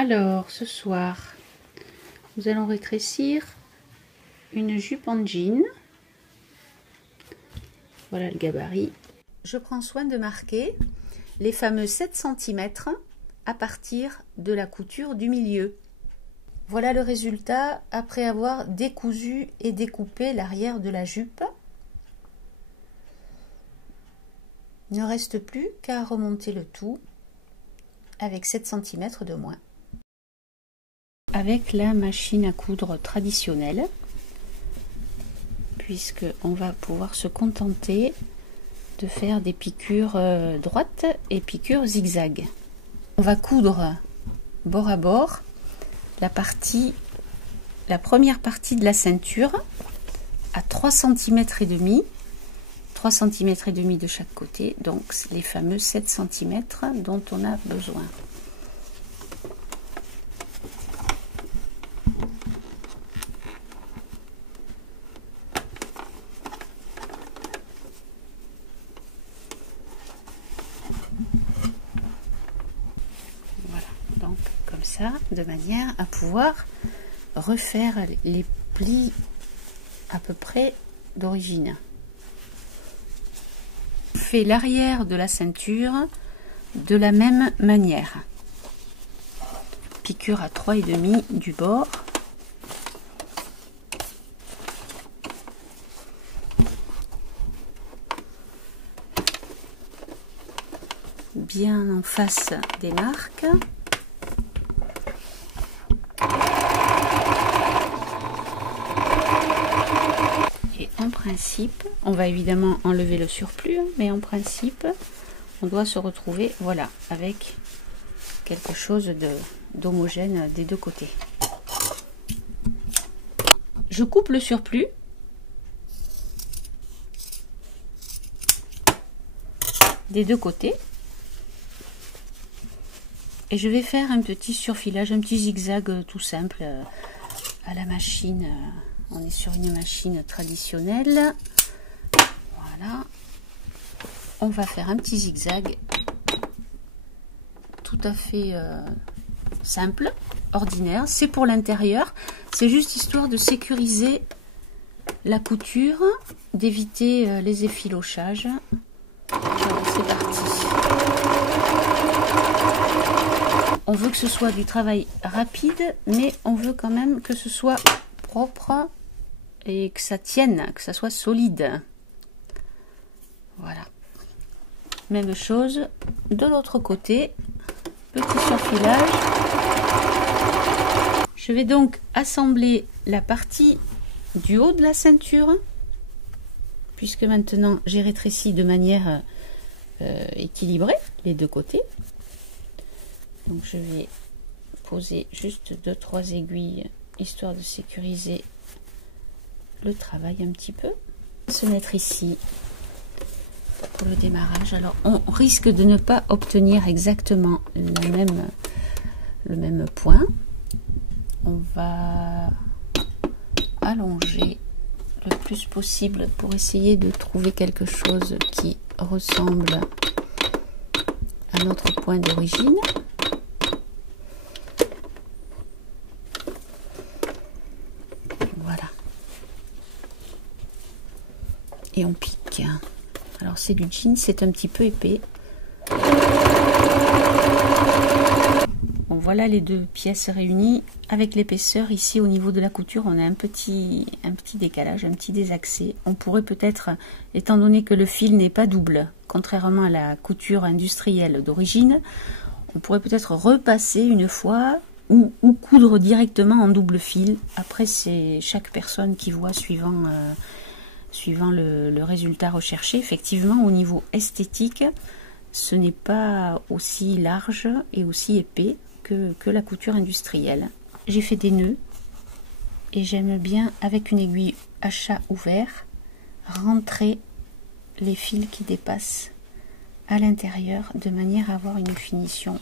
Alors, ce soir, nous allons rétrécir une jupe en jean. Voilà le gabarit. Je prends soin de marquer les fameux 7 cm à partir de la couture du milieu. Voilà le résultat après avoir décousu et découpé l'arrière de la jupe. Il ne reste plus qu'à remonter le tout avec 7 cm de moins. Avec la machine à coudre traditionnelle, puisque on va pouvoir se contenter de faire des piqûres droites et piqûres zigzag. On va coudre bord à bord la première partie de la ceinture à 3 cm et demi, 3 cm et demi de chaque côté, donc les fameux 7 cm dont on a besoin. Comme ça, de manière à pouvoir refaire les plis à peu près d'origine. On fait l'arrière de la ceinture de la même manière. Piqûre à 3,5 du bord. Bien en face des marques. En principe, on va évidemment enlever le surplus, mais en principe, on doit se retrouver, voilà, avec quelque chose d'homogène des deux côtés. Je coupe le surplus. Des deux côtés. Et je vais faire un petit surfilage, un petit zigzag tout simple à la machine. On est sur une machine traditionnelle. Voilà. On va faire un petit zigzag tout à fait simple, ordinaire. C'est pour l'intérieur. C'est juste histoire de sécuriser la couture, d'éviter les effilochages. C'est parti. On veut que ce soit du travail rapide, mais on veut quand même que ce soit propre et que ça tienne, que ça soit solide. Voilà. Même chose de l'autre côté. Petit surfilage. Je vais donc assembler la partie du haut de la ceinture, puisque maintenant j'ai rétréci de manière équilibrée les deux côtés. Donc je vais poser juste 2-3 aiguilles histoire de sécuriser le travail un petit peu. Se mettre ici pour le démarrage. Alors on risque de ne pas obtenir exactement le même point. On va allonger le plus possible pour essayer de trouver quelque chose qui ressemble à notre point d'origine. Et on pique. Alors c'est du jean, c'est un petit peu épais. Bon, voilà les deux pièces réunies avec l'épaisseur. Ici au niveau de la couture, on a un petit décalage, un petit désaxé. On pourrait peut-être, étant donné que le fil n'est pas double, contrairement à la couture industrielle d'origine, on pourrait peut-être repasser une fois ou coudre directement en double fil. Après, c'est chaque personne qui voit suivant le résultat recherché. Effectivement, au niveau esthétique, ce n'est pas aussi large et aussi épais que la couture industrielle. J'ai fait des nœuds et j'aime bien, avec une aiguille à chat ouvert, rentrer les fils qui dépassent à l'intérieur de manière à avoir une finition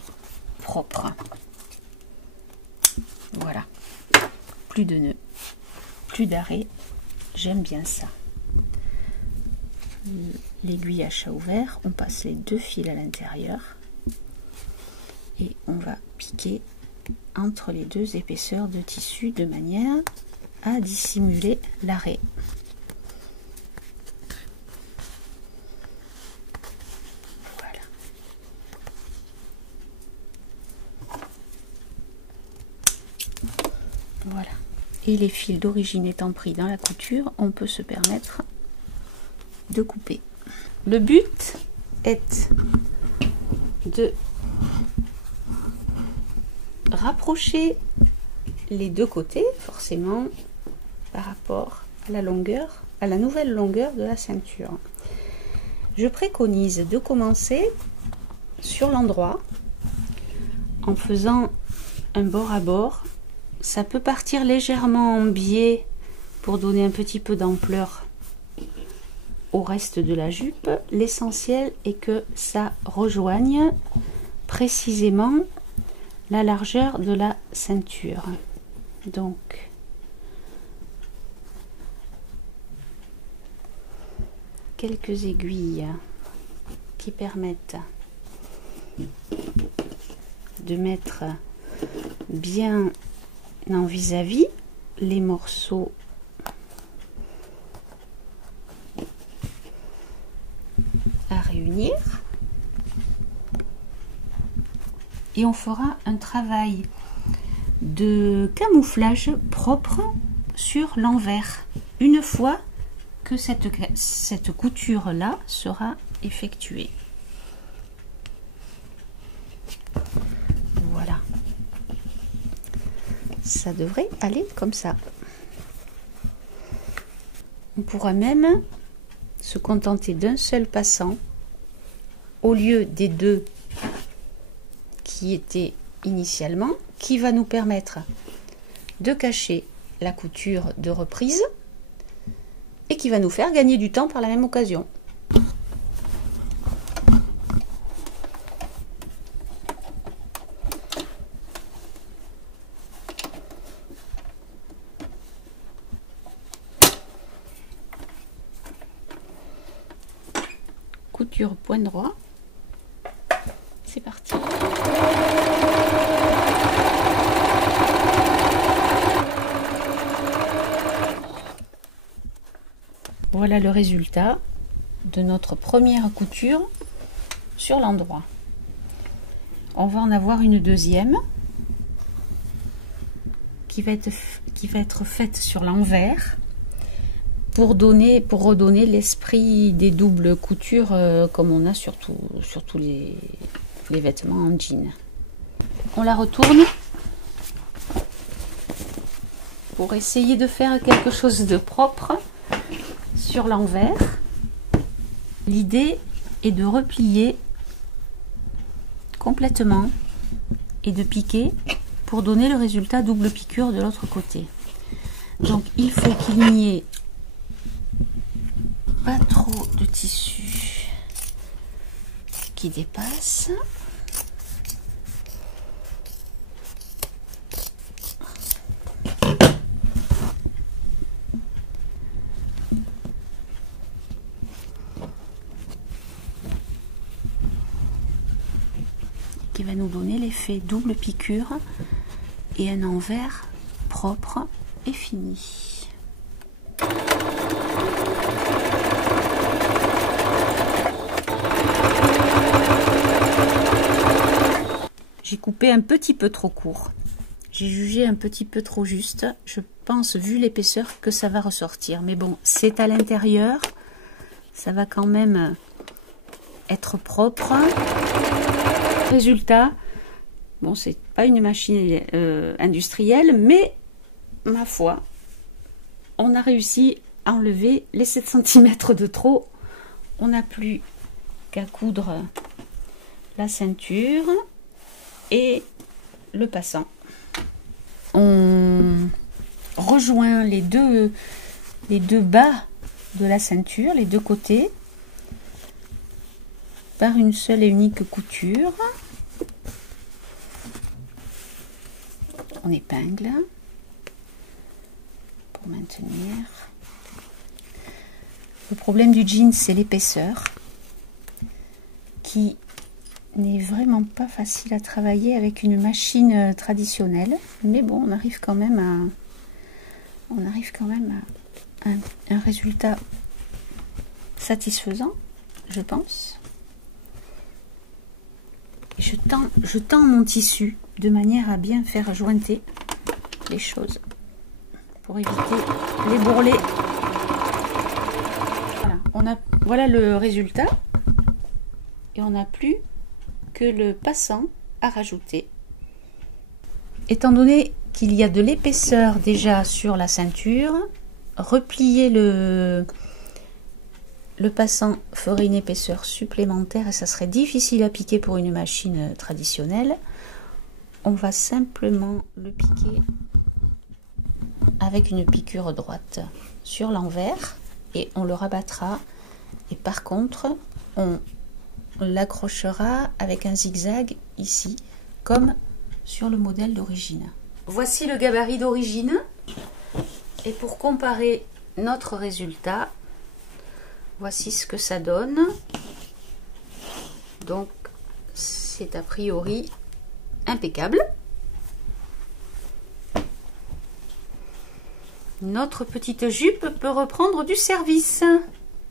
propre. Voilà. Plus de nœuds, plus d'arrêts. J'aime bien ça. L'aiguille à chat ouvert, on passe les deux fils à l'intérieur et on va piquer entre les deux épaisseurs de tissu de manière à dissimuler l'arrêt. Voilà. Voilà. Et les fils d'origine étant pris dans la couture, on peut se permettre de couper. Le but est de rapprocher les deux côtés, forcément, par rapport à la longueur, à la nouvelle longueur de la ceinture. Je préconise de commencer sur l'endroit en faisant un bord à bord. Ça peut partir légèrement en biais pour donner un petit peu d'ampleur au reste de la jupe. L'essentiel est que ça rejoigne précisément la largeur de la ceinture. Donc quelques aiguilles qui permettent de mettre bien en vis-à-vis les morceaux à réunir, et on fera un travail de camouflage propre sur l'envers une fois que cette couture là sera effectuée. Voilà, ça devrait aller comme ça. On pourra même se contenter d'un seul passant au lieu des deux qui étaient initialement, qui va nous permettre de cacher la couture de reprise et qui va nous faire gagner du temps par la même occasion. Couture point droit, c'est parti. Voilà le résultat de notre première couture sur l'endroit. On va en avoir une deuxième qui va être faite sur l'envers pour redonner l'esprit des doubles coutures comme on a sur tous les vêtements en jean. On la retourne pour essayer de faire quelque chose de propre sur l'envers. L'idée est de replier complètement et de piquer pour donner le résultat double piqûre de l'autre côté. Donc il faut qu'il n'y ait pas trop de tissu qui dépasse. Qui va nous donner l'effet double piqûre et un envers propre et fini. J'ai coupé un petit peu trop court. J'ai jugé un petit peu trop juste. Je pense, vu l'épaisseur, que ça va ressortir. Mais bon, c'est à l'intérieur. Ça va quand même être propre. Résultat, bon, c'est pas une machine industrielle, mais ma foi, on a réussi à enlever les 7 cm de trop. On n'a plus qu'à coudre la ceinture et le passant. On rejoint les deux bas de la ceinture, les deux côtés, par une seule et unique couture. On épingle pour maintenir. Le problème du jean, c'est l'épaisseur qui n'est vraiment pas facile à travailler avec une machine traditionnelle, mais bon, on arrive quand même à un résultat satisfaisant, je pense. Je tends mon tissu de manière à bien faire jointer les choses pour éviter les bourrelets. Voilà, voilà le résultat. Et on n'a plus que le passant à rajouter. Étant donné qu'il y a de l'épaisseur déjà sur la ceinture, replier le passant ferait une épaisseur supplémentaire et ça serait difficile à piquer pour une machine traditionnelle. On va simplement le piquer avec une piqûre droite sur l'envers et on le rabattra. Et par contre, on l'accrochera avec un zigzag ici, comme sur le modèle d'origine. Voici le gabarit d'origine. Et pour comparer notre résultat, voici ce que ça donne. Donc, c'est a priori impeccable. Notre petite jupe peut reprendre du service.